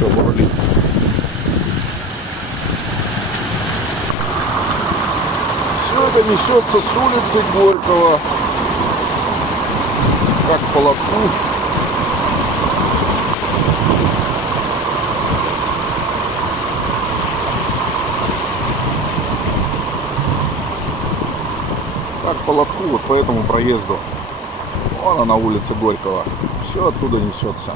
все бурлит. Все это несется с улицы Горького, как по лотку. Как по лотку, вот по этому проезду. Вон она, улица Горького. Все оттуда несется.